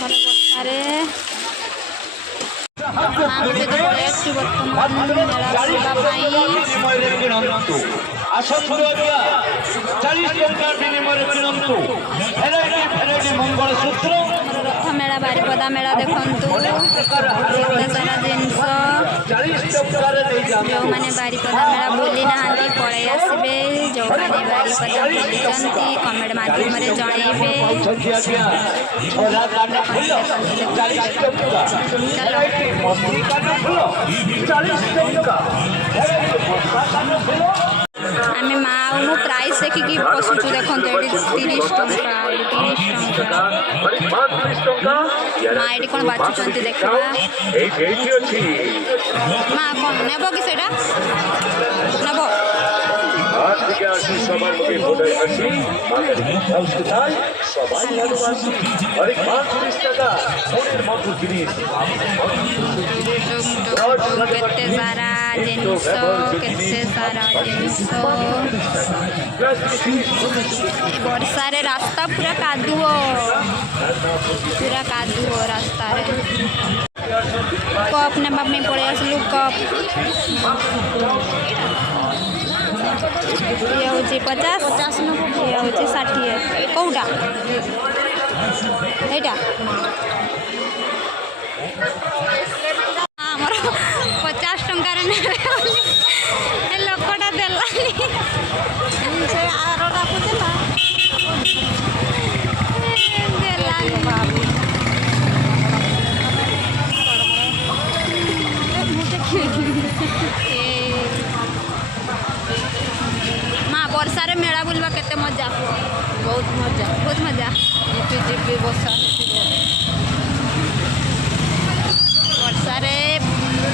ବର୍ଷାରେ ମାଆଙ୍କ ସହିତ ପଳେଇ ଆସିଛୁ ବର୍ତ୍ତମାନ ମେଳା ବୁଲିବା ପାଇଁ। ଆସନ୍ତୁ ଆଜ୍ଞା 40 ଟଙ୍କା ବିନିମୟରେ କିଣନ୍ତୁ ଭେରାଇଟି ମଙ୍ଗଳସୂତ୍ର। ରଥ ମେଳା ବାରିପଦା ମେଳା ଦେଖନ୍ତୁ କେତେ ସାରା ଜିନିଷ। ଯେଉଁମାନେ ବାରିପଦା ମେଳା ବୁଲି ନାହାନ୍ତି ପଳେଇ ଆସିବେ। ଯେଉଁମାନେ ବାରିପଦା ବୁଲିଛନ୍ତି କମେଣ୍ଟ ମାଧ୍ୟମରେ ଜଣେଇବେ। आमे माँ मु प्राइस देखिकी बसुचु देखते ये 30 टंका माँ ये कौन बाचुंट देखा माँ कौन नेब कि से नब केते सारा जिनिस केते सारा जिनिस वर्षारे रास्ता पूरा कादुओ रास्ता कप ने बाप में पड़े आसलु कप ये हूँ 50 ये हूँ 60 कौटा यहाँ आमर 50 टंकार लोकटा देलानी से आरटा को देला देलानी माँ वर्षारे मेला बुलवा केते मजा बहुत मजा जीपी वर्षा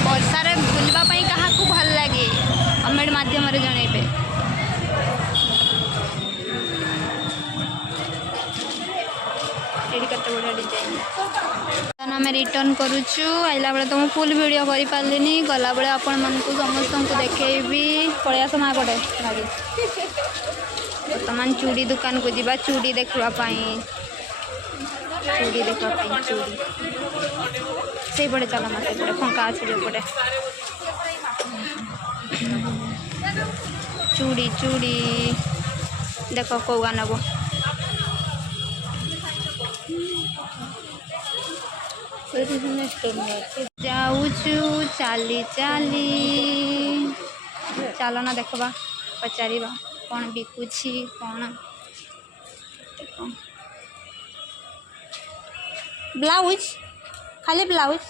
वर्षारे बुलवा पाई कहा को भल लगे कमेंट माध्यम जनइबे। केते बढ़िया डिजाइन आम रिटर्न करुचु आइला बेले तो मुझे फुल वीडियो कर पार्लिनी गला बेले आपण मानकु समस्त को देखेबी पळै आस माँ पटे गाड़ी बर्तमान चूड़ी दुकान को जीवा चूड़ी देखा चूड़ी से पटे चल माँ से फंका अच्छे जो पटे चूड़ी देख कौगा नब जाऊचु चाली चल ना देखा पचार कौन बिकुची कौन ब्लाउज खाली ब्लाउज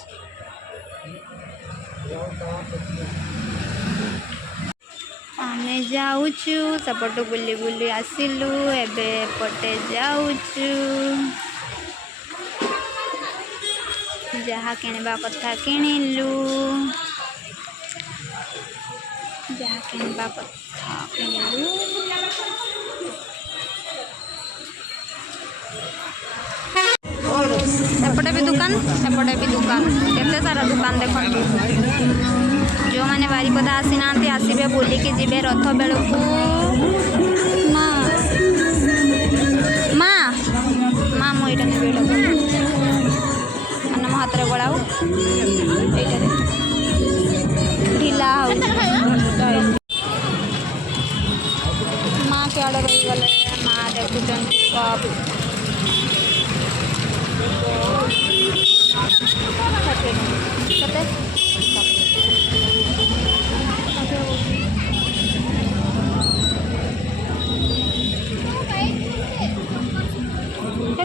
आमे जाऊचु सेपट बुली बुली आसिलु एबे पटे जाऊचु जहाँ किणवा कथा किणिलु जहाँ किणवा कथा किणिलु एपटे भी दुकान केते सारा दुकान देखो जो मैंने बारिपदा आसी ना आसबे बुलिकी जीवे रथ बेलू माँ मुझे मो हाथ में गलाऊ ये ढिला माँ के आड़े रही गले माँ देखुं कप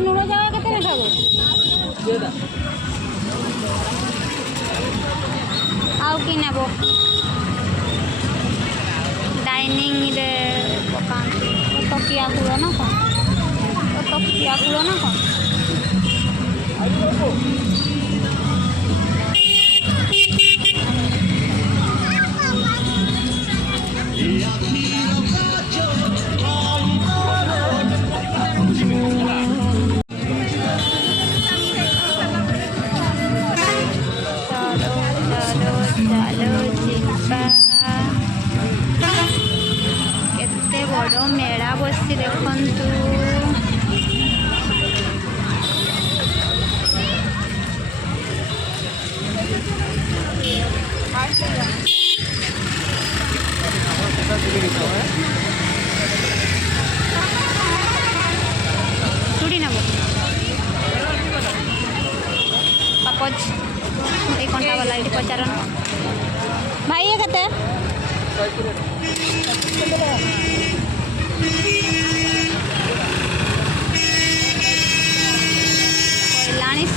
लुण जावा के आउ कि नेब डाइनिंग रे पकाती तकिया कूल ना कौन तकिया कूल ना कौन केते बड़ मेला बसी देखंतु କହିଲାଣି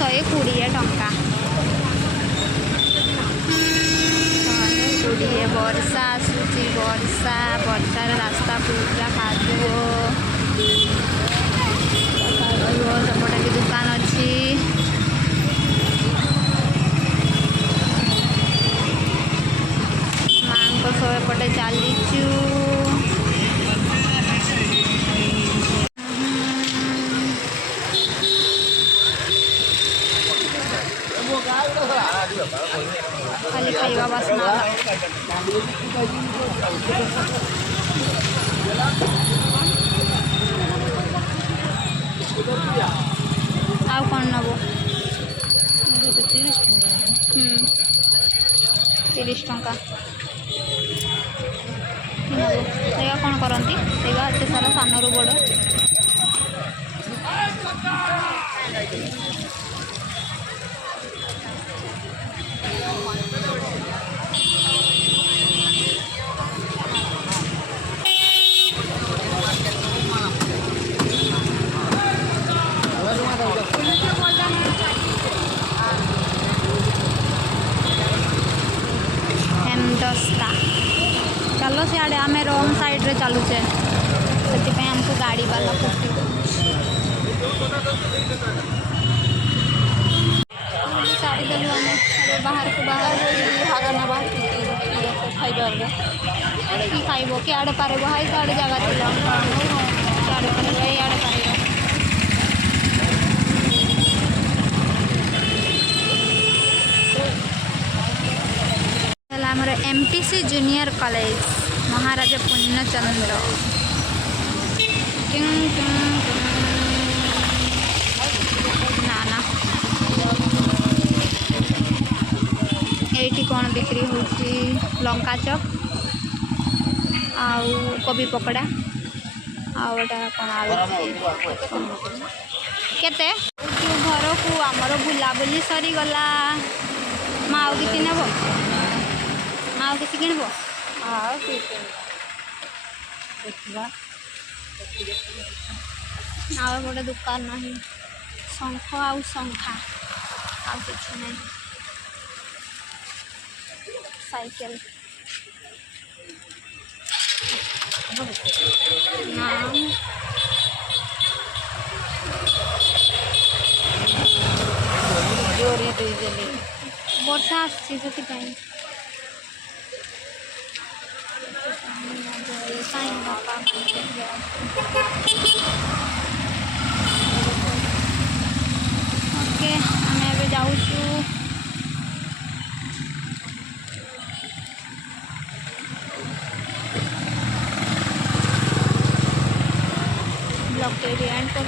120 ଟଙ୍କା। 120 ବର୍ଷା ଆସୁଛି, ବର୍ଷାର ରାସ୍ତା ପୁରା କାଦୁଅ। ସେପଟେ ବି ଦୋକାନ ଅଛି। ମାଙ୍କ ସହ ଏପଟେ ଚାଲିଛୁ। खाली खाइबा बास्ना आउ कौन नब 30 टंका देखा कौन करती देखा एत सारा सानू बड़ हेमदस्ता चलो सियाड़े आम रंग साइड रे चलुचे से आमको गाड़ी वाला पुटी साड़ी देलु आम बाहर को बाहर ना बाहर खाइबा कि खाइब कि आड़े पारे हाई आड़े जगह थी आड़े पारे आड़े पारे आमर एमटीसी जूनियर कॉलेज महाराजा पूर्णचंद्र ना ये कौन बिक्री होची लंका चप आउ कोबी पकड़ा आउटा कौन आलू केते घर को आमर बुलाबुली सरीगला माँ आउ कि नेब आउ किसी किणब आउ गोटे दुकान ना शंख आउ शंखा आउ किसी नहीं साइकिल वर्षा आसी से ओके आम ए जाऊँ ब्लॉग एंड कर